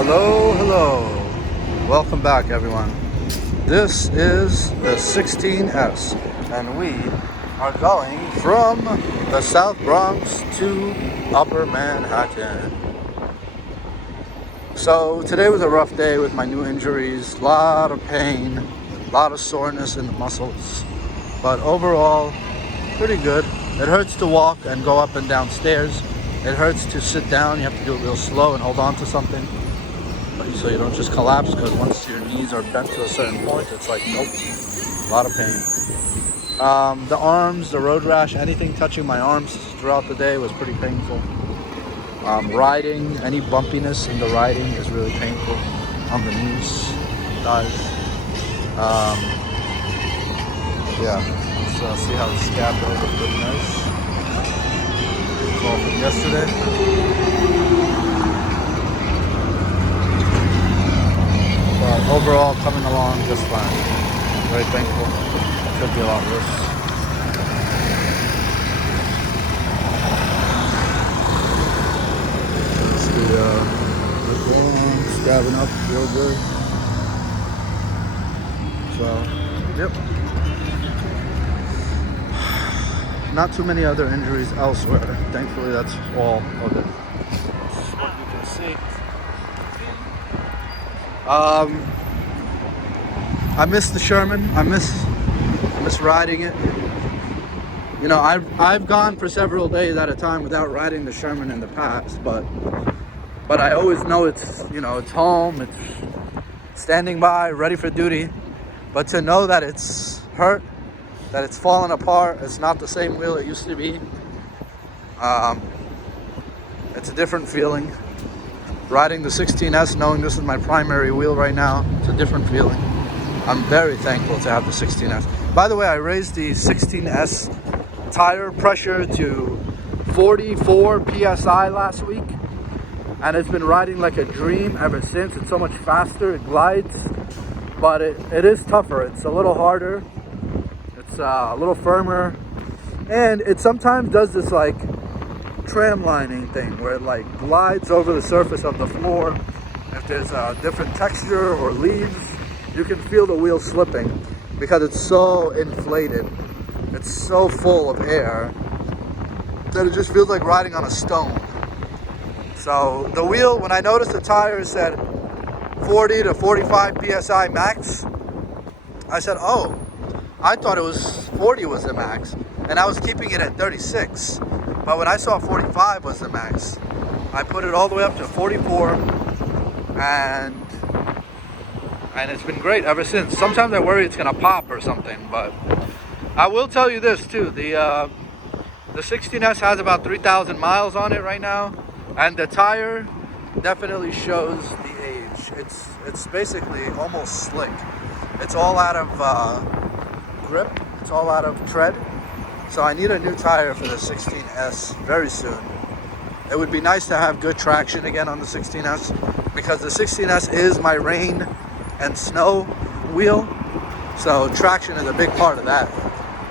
Hello, hello. Welcome back, everyone. This is the 16S, and we are going from the South Bronx to Upper Manhattan. So today was a rough day with my new injuries, a lot of pain, a lot of soreness in the muscles, but overall, pretty good. It hurts to walk and go up and down stairs. It hurts to sit down. You have to do it real slow and hold on to something, so you don't just collapse, because once your knees are bent to a certain point, it's like, nope, a lot of pain. The arms, the road rash, anything touching my arms throughout the day was pretty painful. Riding, any bumpiness in the riding is really painful on the knees, thighs. Yeah, let's see how the scab goes. It's pretty nice. It's all from yesterday. But overall, coming along just fine. Very thankful. It could be a lot worse. It's the bones grabbing up real good. So, yep. Not too many other injuries elsewhere. Thankfully, that's all of it. That's what you can see. I miss the Sherman. I miss riding it. You know, I've gone for several days at a time without riding the Sherman in the past, but I always know it's, you know, it's home, it's standing by, ready for duty. But to know that it's hurt, that it's fallen apart, it's not the same wheel it used to be. It's a different feeling. Riding the 16S, knowing this is my primary wheel right now, it's a different feeling. I'm very thankful to have the 16S. By the way, I raised the 16S tire pressure to 44 PSI last week, and it's been riding like a dream ever since. It's so much faster, it glides, but it is tougher. It's a little harder, it's a little firmer, and it sometimes does this like tram lining thing where it like glides over the surface of the floor. If there's a different texture or leaves, you can feel the wheel slipping because it's so inflated. It's so full of air that it just feels like riding on a stone. So the wheel, when I noticed the tire said 40 to 45 PSI max, I said, oh, I thought it was 40 was the max, and I was keeping it at 36. But when I saw 45 was the max, I put it all the way up to 44, and it's been great ever since. Sometimes I worry it's gonna pop or something, but I will tell you this too: the 16S has about 3,000 miles on it right now, and the tire definitely shows the age. It's basically almost slick. It's all out of grip. It's all out of tread. So I need a new tire for the 16S very soon. It would be nice to have good traction again on the 16S, because the 16S is my rain and snow wheel. So traction is a big part of that.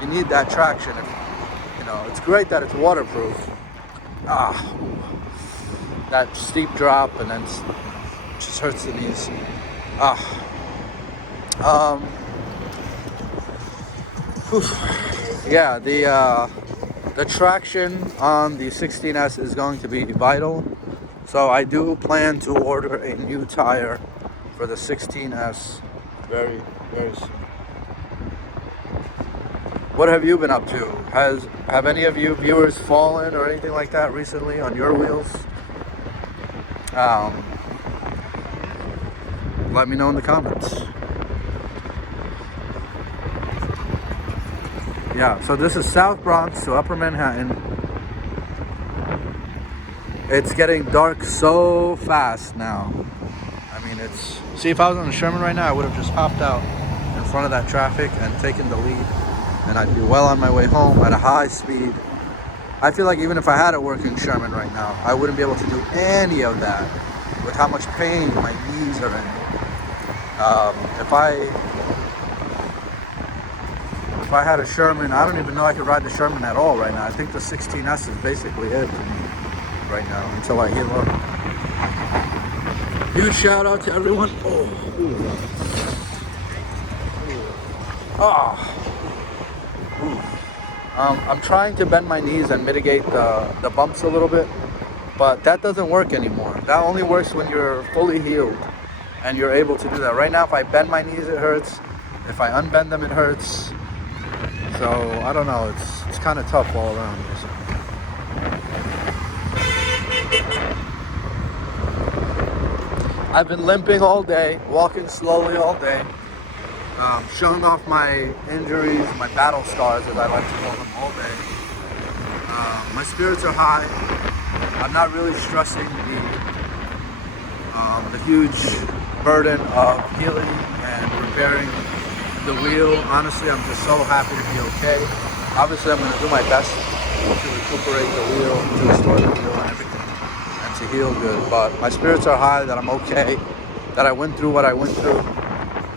You need that traction. You know, it's great that it's waterproof. That steep drop, and then it just hurts the knees. Yeah, the traction on the 16S is going to be vital. So I do plan to order a new tire for the 16S very, very soon. What have you been up to? Have any of you viewers fallen or anything like that recently on your wheels? Let me know in the comments. Yeah, so this is South Bronx to Upper Manhattan. It's getting dark so fast now. I mean, see, if I was on the Sherman right now, I would have just hopped out in front of that traffic and taken the lead, and I'd be well on my way home at a high speed. I feel like even if I had a working Sherman right now, I wouldn't be able to do any of that with how much pain my knees are in. If I had a Sherman, I don't even know I could ride the Sherman at all right now. I think the 16S is basically it for me right now until I heal up. Huge shout out to everyone. I'm trying to bend my knees and mitigate the bumps a little bit, but that doesn't work anymore. That only works when you're fully healed and you're able to do that. Right now, if I bend my knees, it hurts. If I unbend them, it hurts. So I don't know. It's kind of tough all around. So. I've been limping all day, walking slowly all day, showing off my injuries, my battle scars, as I like to call them, all day. My spirits are high. I'm not really stressing the huge burden of healing and repairing the wheel. Honestly, I'm just so happy to be okay. Obviously, I'm going to do my best to recuperate the wheel, to restore the wheel and everything, and to heal good. But my spirits are high that I'm okay, that I went through what I went through,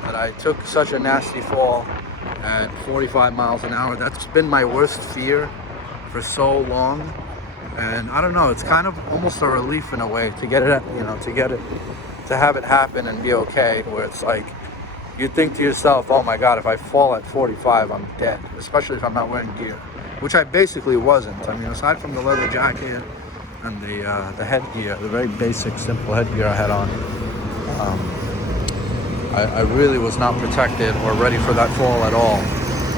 that I took such a nasty fall at 45 miles an hour. That's been my worst fear for so long. And I don't know, it's kind of almost a relief in a way to get it, to have it happen and be okay, where it's like, you think to yourself, oh my God, if I fall at 45, I'm dead, especially if I'm not wearing gear, which I basically wasn't. I mean, aside from the leather jacket and the headgear, the very basic, simple headgear I had on, I really was not protected or ready for that fall at all.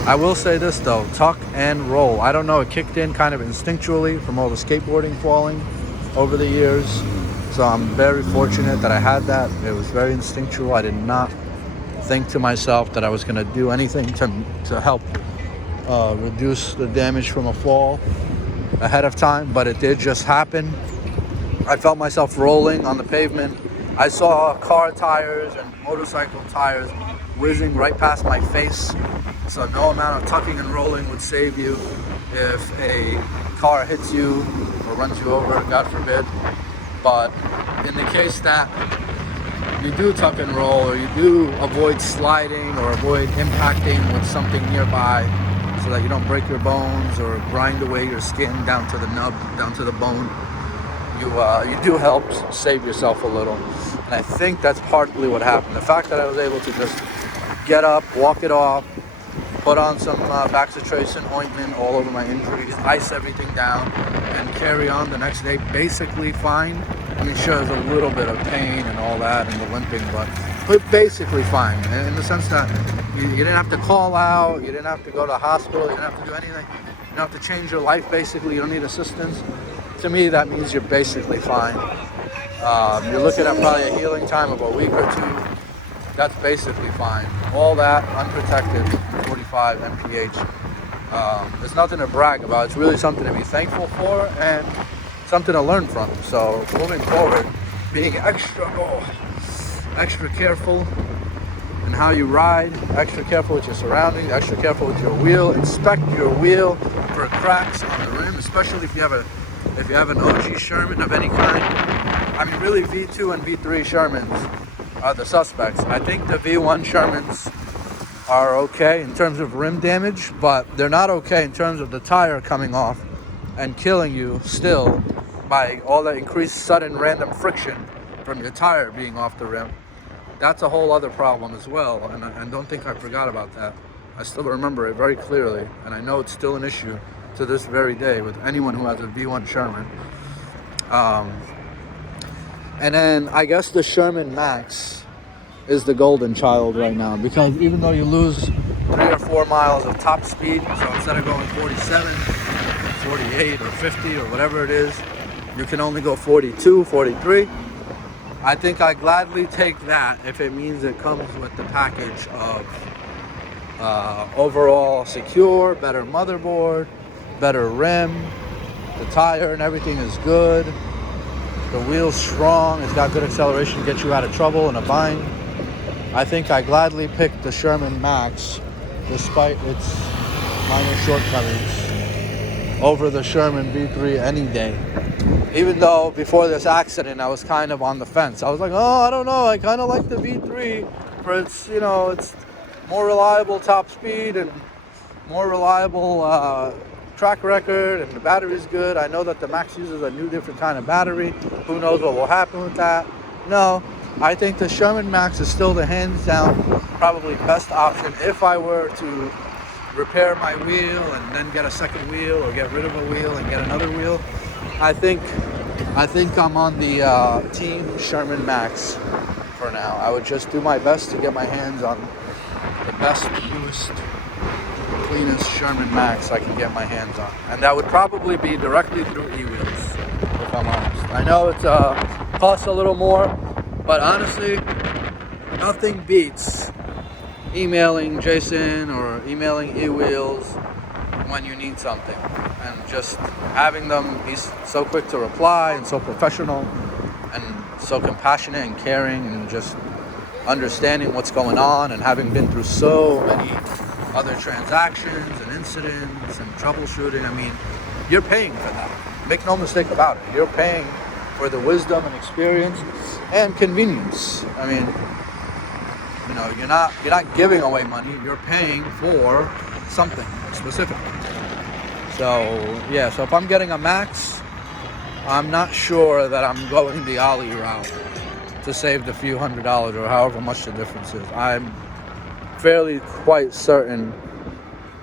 I will say this though, tuck and roll. I don't know, it kicked in kind of instinctually from all the skateboarding falling over the years. So I'm very fortunate that I had that. It was very instinctual. I did not think to myself that I was gonna do anything to help reduce the damage from a fall ahead of time, but it did just happen. I felt myself rolling on the pavement. I saw car tires and motorcycle tires whizzing right past my face. So no amount of tucking and rolling would save you if a car hits you or runs you over, God forbid. But in the case that you do tuck and roll, or you do avoid sliding or avoid impacting with something nearby so that you don't break your bones or grind away your skin down to the nub, down to the bone, you do help save yourself a little. And I think that's partly what happened. The fact that I was able to just get up, walk it off, put on some Baxitrazin ointment all over my injuries, ice everything down, and carry on the next day basically fine. I mean, sure, there's a little bit of pain and all that and the limping, but basically fine. In the sense that you didn't have to call out, you didn't have to go to the hospital, you didn't have to do anything. You don't have to change your life, basically. You don't need assistance. To me, that means you're basically fine. You're looking at probably a healing time of a week or two. That's basically fine. All that unprotected, 45 mph. There's nothing to brag about. It's really something to be thankful for and something to learn from. So moving forward, being extra careful in how you ride, extra careful with your surroundings, extra careful with your wheel. Inspect your wheel for cracks on the rim, especially if you have an OG Sherman of any kind. I mean, really, V2 and V3 Shermans are the suspects. I think the V1 Shermans are okay in terms of rim damage, but they're not okay in terms of the tire coming off and killing you still by all the increased sudden random friction from your tire being off the rim. That's a whole other problem as well, and don't think I forgot about that. I still remember it very clearly, and I know it's still an issue to this very day with anyone who has a V1 Sherman. And then I guess the Sherman Max is the golden child right now, because even though you lose 3 or 4 miles of top speed, so instead of going 47, 48 or 50 or whatever it is, you can only go 42, 43. I think I gladly take that if it means it comes with the package of overall secure, better motherboard, better rim, the tire and everything is good. The wheel's strong, it's got good acceleration to get you out of trouble in a bind. I think I gladly picked the Sherman Max, despite its minor shortcomings, over the Sherman V3 any day. Even though before this accident, I was kind of on the fence. I was like, oh, I don't know, I kind of like the V3 for its, it's more reliable top speed and more reliable track record, and the battery's good. I know that the Max uses a new different kind of battery. Who knows what will happen with that? No, I think the Sherman Max is still the hands down probably best option if I were to repair my wheel and then get a second wheel, or get rid of a wheel and get another wheel. I think I'm on the Team Sherman Max for now. I would just do my best to get my hands on the best, newest, cleanest Sherman Max I can get my hands on, and that would probably be directly through eWheels, if I'm honest. I know it costs a little more, but honestly, nothing beats emailing Jason or emailing eWheels when you need something, and just having them be so quick to reply and so professional and so compassionate and caring and just understanding what's going on, and having been through so many other transactions and incidents and troubleshooting. I mean, you're paying for that. Make no mistake about it. You're paying for the wisdom and experience and convenience. I mean, you know, you're not giving away money. You're paying for something specific. So yeah. So if I'm getting a Max, I'm not sure that I'm going the Ollie route to save the few $100s or however much the difference is. I'm fairly quite certain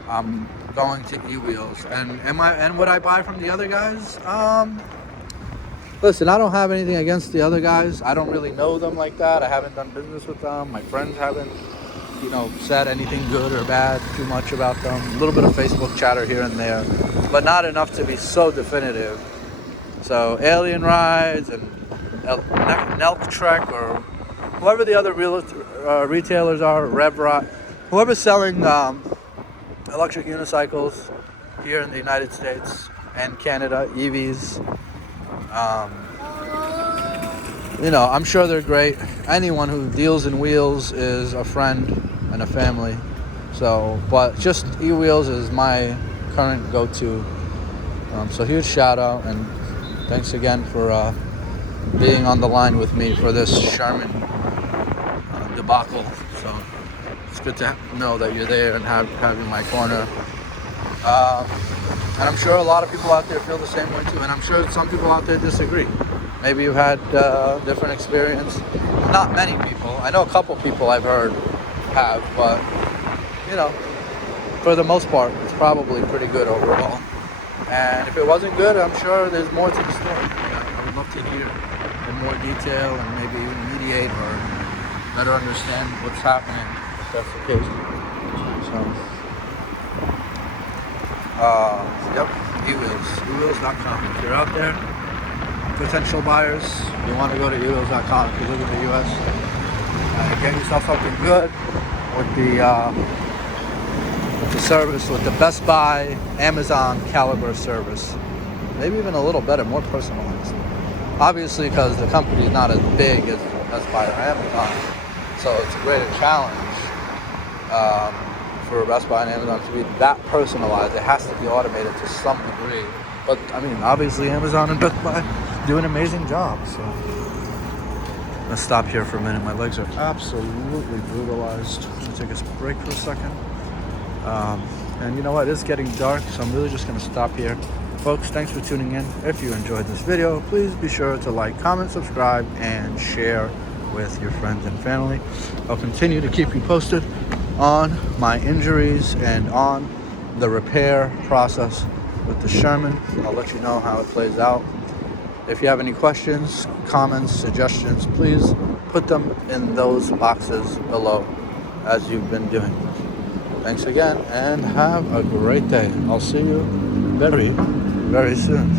I'm going to eWheels. And would I buy from the other guys? Listen, I don't have anything against the other guys. I don't really know them like that. I haven't done business with them. My friends haven't, said anything good or bad too much about them. A little bit of Facebook chatter here and there, but not enough to be so definitive. So Alien Rides and Nelk Trek, or whoever the other retailers are, RevRot, whoever's selling electric unicycles here in the United States and Canada, EVs, I'm sure they're great. Anyone who deals in wheels is a friend and a family. So, but just eWheels is my current go-to. So huge shout out, and thanks again for being on the line with me for this Sherman debacle. So it's good to know that you're there and have you in my corner. And I'm sure a lot of people out there feel the same way too, and I'm sure some people out there disagree. Maybe you've had different experience. Not many people. I know a couple people I've heard have, but for the most part, it's probably pretty good overall. And if it wasn't good, I'm sure there's more to the story. I would love to hear in more detail and maybe even mediate or better understand what's happening, if that's the case. So, yep, eWheels, eWheels.com. If you're out there, potential buyers, you want to go to eWheels.com if you live in the U.S. Get yourself something good with the service, with the Best Buy, Amazon caliber service. Maybe even a little better, more personalized. Obviously, because the company is not as big as Best Buy or Amazon, so it's a greater challenge for Best Buy and Amazon to be that personalized. It has to be automated to some degree. But I mean, obviously Amazon and Best Buy do an amazing job. So let's stop here for a minute. My legs are absolutely brutalized. I'm gonna take a break for a second. And you know what? It's getting dark, so I'm really just gonna stop here. Folks, thanks for tuning in. If you enjoyed this video, please be sure to like, comment, subscribe, and share with your friends and family. I'll continue to keep you posted on my injuries and on the repair process with the Sherman. I'll let you know how it plays out. If you have any questions, comments, suggestions, please put them in those boxes below, as you've been doing. Thanks again, and have a great day. I'll see you very, very soon.